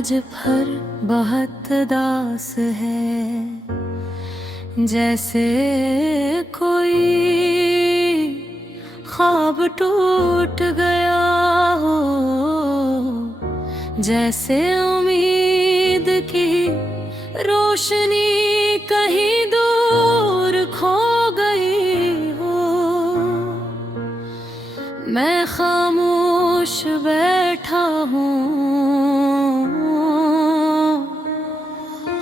आज भर बहुत दास है, जैसे कोई ख्वाब टूट गया हो, जैसे उम्मीद की रोशनी कहीं दूर खो गई हो। मैं खामोश बैठा हूँ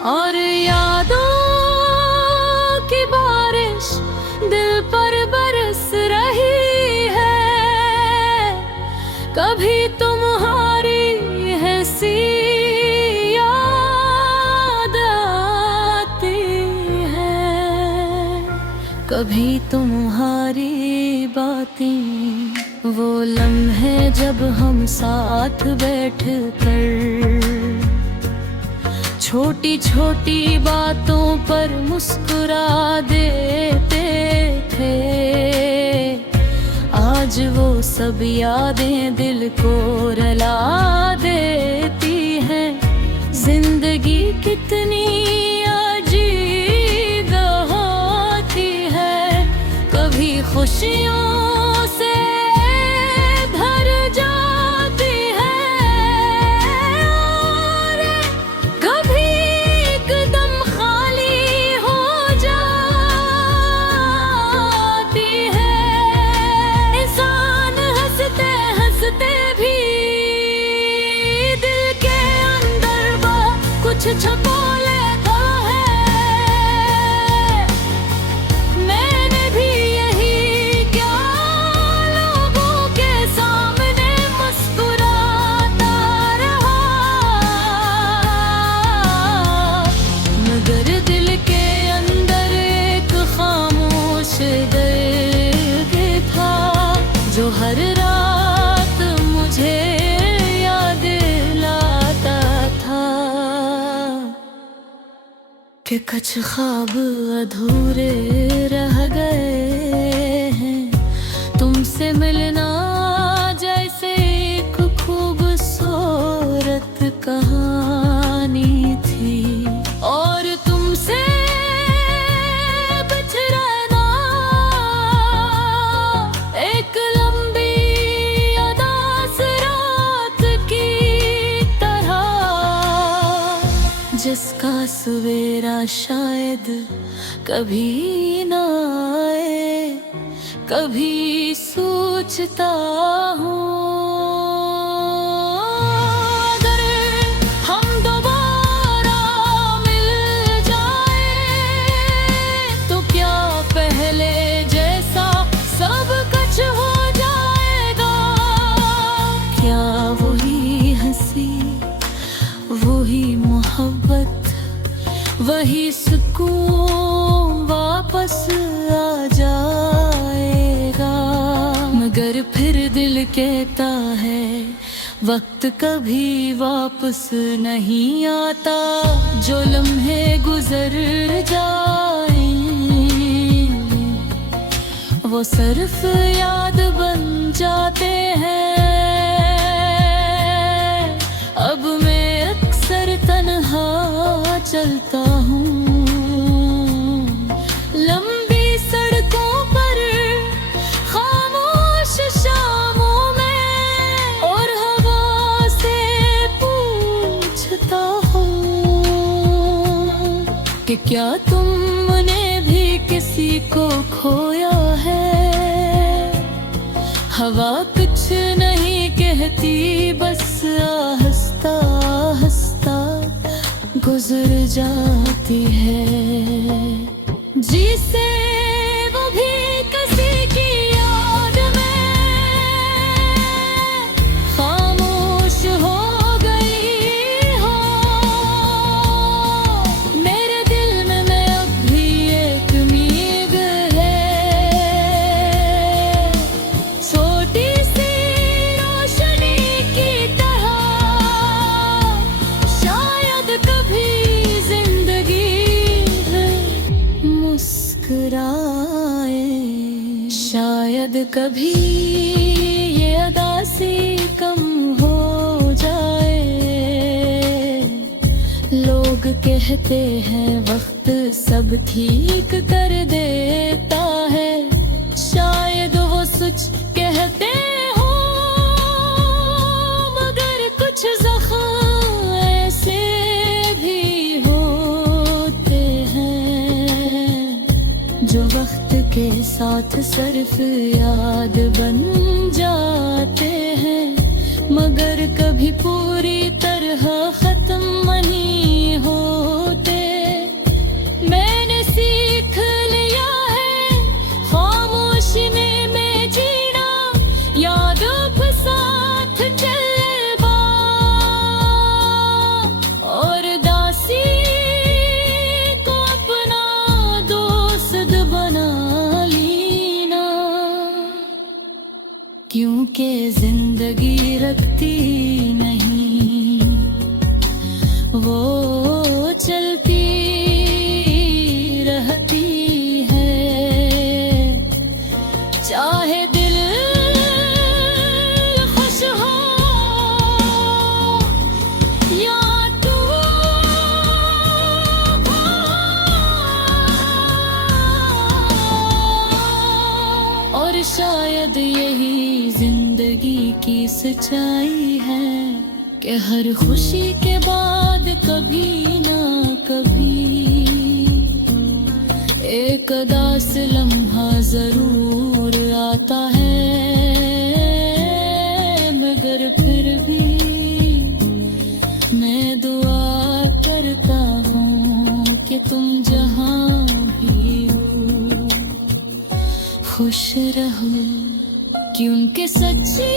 और यादों की बारिश दिल पर बरस रही है। कभी तुम्हारी हंसी याद आती है, कभी तुम्हारी बातें, वो लम्हे जब हम साथ बैठ कर छोटी छोटी बातों पर मुस्कुरा देते थे। आज वो सब यादें दिल को रुला देती हैं। जिंदगी कितनी अजीब होती है, कभी खुशियों से भर जाती है और कभी एकदम खाली हो जाती है। इंसान हंसते हंसते भी दिल के अंदर कुछ छुपा लेता है। मैंने भी यही क्या लोगों के सामने मुस्कुराता रहा, मगर दिल के अंदर एक खामोश दर्द था, जो हर रात मुझे याद लाता था कि कुछ ख्वाब अधूरे रह गए हैं। तुमसे मिलना जैसे एक खूबसूरत कहानी थी, और तुमसे बिछड़ना एक लंबी अदास रात की तरह, जिसका सवेरा शायद कभी ना आए। कभी सोचता हूँ अगर हम दोबारा मिल जाए तो क्या पहले जैसा सब कुछ हो जाएगा। क्या वही हंसी, वही मोहब्बत, वही सुकून वापस आ जाएगा। मगर फिर दिल कहता है वक्त कभी वापस नहीं आता। जो लम्हे गुजर जाएं वो सिर्फ याद बन जाते हैं। अब मैं अक्सर तन्हा चलता हूँ लंबी सड़कों पर, खामोश शामों में, और हवा से पूछता हूँ कि क्या तुमने भी किसी को खोया है। हवा कुछ नहीं कहती, बस आहिस्ता आहिस्ता गुजर जाती है। जिसे वो भी किसी की याद में खामोश हो गई हो। मेरे दिल में मैं अब भी एक उम्मीद है, छोटी सी रोशनी की तरह। शायद कभी मुस्कुराए, शायद कभी ये अदासी कम हो जाए। कहते हैं वक्त सब ठीक कर देता है, शायद वो सच कहते हो, मगर कुछ ज़ख्म ऐसे भी होते हैं जो वक्त के साथ सिर्फ याद बन जाते हैं, मगर कभी पूरी तरह खत्म नहीं होते। मैंने सीख लिया है खामोशी में मैं जीना, यादों के साथ चलबा और दासी को अपना दोस्त बना लेना, क्योंकि जिंदगी रखती नहीं, वो चलती रहती है, चाहे दिल खुश हो या और शायद यही जिंदगी की सच्चाई है कि हर खुशी के बाद कभी ना कभी एक उदास लम्हा जरूर आता है, मगर फिर भी मैं दुआ करता हूँ कि तुम जहाँ भी हो खुश रहो, क्योंकि सच्ची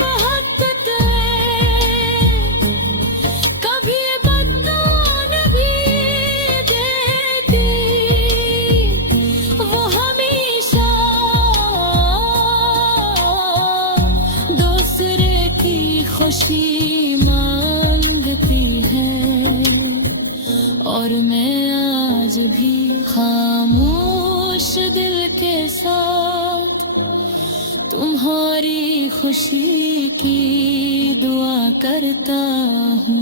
मोहब्बत है कभी बदनाम भी देती, वो हमेशा दूसरे की खुशी मांगती है, और मैं आज भी खामोश दिल के साथ तुम्हारी खुशी की दुआ करता हूँ।